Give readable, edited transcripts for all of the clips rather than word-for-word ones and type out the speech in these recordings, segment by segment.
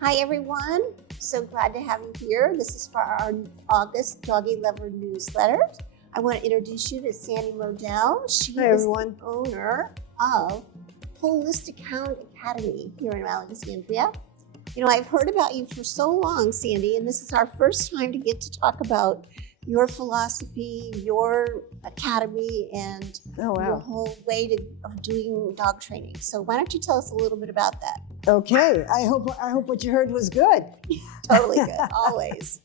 Hi everyone, so glad to have you here. This is for our August Doggy Lover newsletter. I want to introduce you to Sandy Modell. She is the owner of Holistic Hound Academy here in Alexandria. You know, I've heard about you for so long, Sandy, and this is our first time to get to talk about your philosophy, your academy, and your whole way of doing dog training. So why don't you tell us a little bit about that? Okay, I hope what you heard was good. Totally good, always.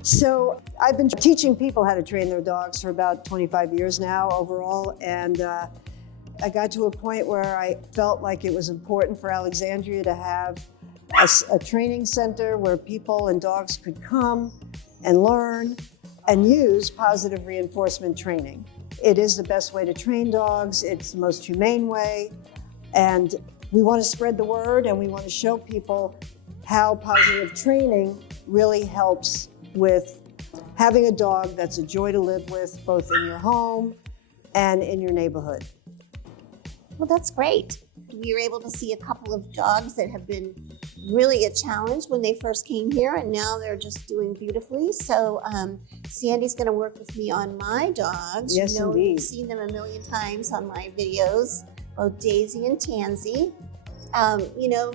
So I've been teaching people how to train their dogs for about 25 years now overall, and I got to a point where I felt like it was important for Alexandria to have a training center where people and dogs could come and learn and use positive reinforcement training. It is the best way to train dogs. It's the most humane way. And we want to spread the word, and we want to show people how positive training really helps with having a dog that's a joy to live with, both in your home and in your neighborhood. Well, that's great. We were able to see a couple of dogs that have been really a challenge when they first came here, and now they're just doing beautifully. So Sandy's going to work with me on my dogs. Yes, indeed. You've seen them a million times on my videos, both Daisy and Tansy.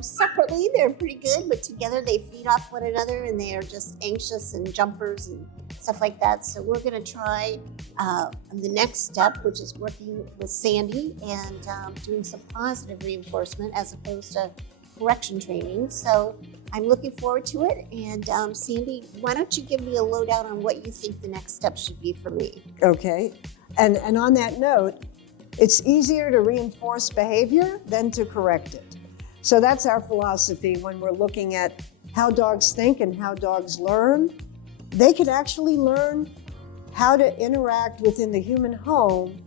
Separately they're pretty good, but together they feed off one another, and they are just anxious and jumpers and stuff like that. So we're going to try the next step, which is working with Sandy and doing some positive reinforcement as opposed to correction training. So I'm looking forward to it. And Sandy, why don't you give me a lowdown on what you think the next step should be for me? Okay, and on that note, it's easier to reinforce behavior than to correct it. So that's our philosophy when we're looking at how dogs think and how dogs learn. They could actually learn how to interact within the human home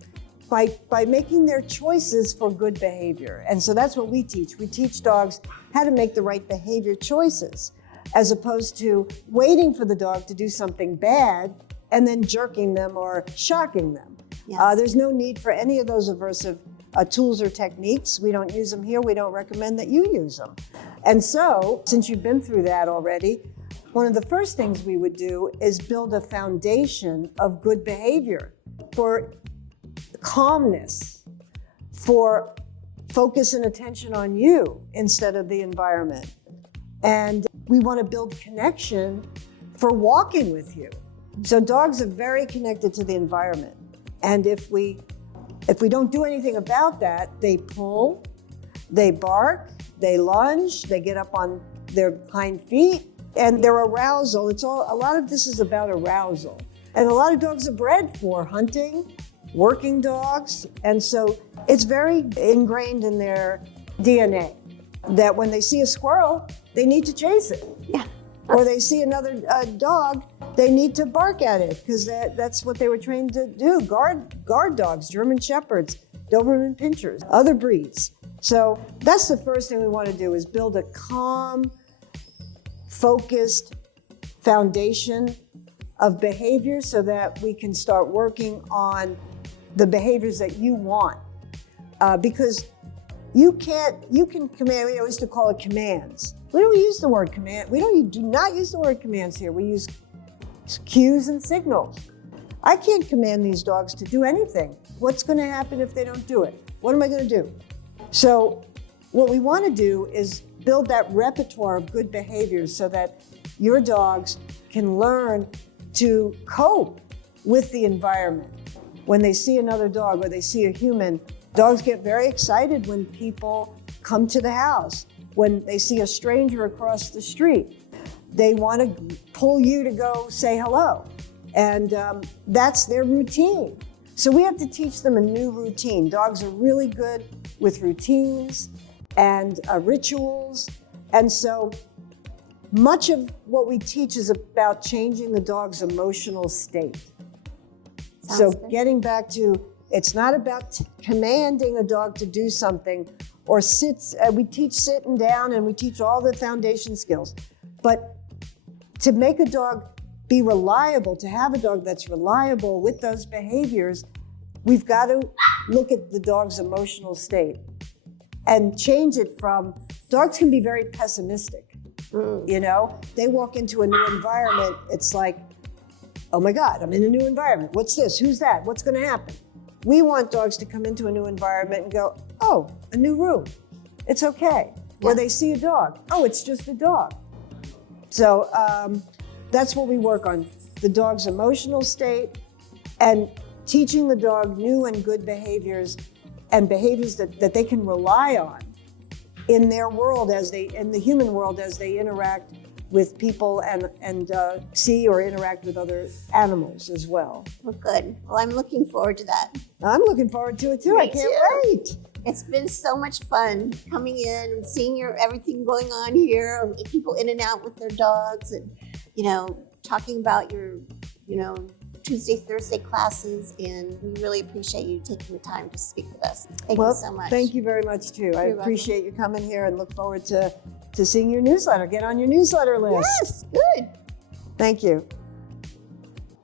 by making their choices for good behavior. And so that's what we teach. We teach dogs how to make the right behavior choices, as opposed to waiting for the dog to do something bad and then jerking them or shocking them. Yes. There's no need for any of those aversive tools or techniques. We don't use them here. We don't recommend that you use them. And so, since you've been through that already, one of the first things we would do is build a foundation of good behavior for calmness, for focus and attention on you instead of the environment. And we want to build connection for walking with you. So dogs are very connected to the environment. And if we don't do anything about that, they pull, they bark, they lunge, they get up on their hind feet, and their arousal, a lot of this is about arousal. And a lot of dogs are bred for hunting, working dogs, and so it's very ingrained in their DNA that when they see a squirrel, they need to chase it. Yeah. Or they see another dog, they need to bark at it, because that's what they were trained to do. Guard dogs, German Shepherds, Doberman Pinschers, other breeds. So that's the first thing we want to do, is build a calm, focused foundation of behavior so that we can start working on the behaviors that you want. Because you can command, we used to call it commands. We don't use the word command. We do not use the word commands here. We use cues and signals. I can't command these dogs to do anything. What's going to happen if they don't do it? What am I going to do? So what we want to do is build that repertoire of good behaviors so that your dogs can learn to cope with the environment. When they see another dog or they see a human, dogs get very excited when people come to the house. When they see a stranger across the street, they want to pull you to go say hello. And that's their routine. So we have to teach them a new routine. Dogs are really good with routines and rituals. And so much of what we teach is about changing the dog's emotional state. So getting back to, it's not about commanding a dog to do something or we teach sitting down and we teach all the foundation skills. But to make a dog be reliable, to have a dog that's reliable with those behaviors, we've got to look at the dog's emotional state and change it from, dogs can be very pessimistic. You know, they walk into a new environment. It's like, oh my God, I'm in a new environment. What's this? Who's that? What's going to happen? We want dogs to come into a new environment and go, oh, a new room. It's okay. Or they see a dog. Oh, it's just a dog. So that's what we work on, the dog's emotional state and teaching the dog new and good behaviors and behaviors that they can rely on in their world in the human world as they interact with people and see or interact with other animals as well. Well, good. Well, I'm looking forward to that. I'm looking forward to it too. Me I can't wait. It's been so much fun coming in and seeing everything going on here, people in and out with their dogs, and talking about your Tuesday, Thursday classes, and we really appreciate you taking the time to speak with us. Thank you so much. Thank you very much too. I You're appreciate you coming here and look forward to seeing your newsletter. Get on your newsletter list. Yes, good. Thank you.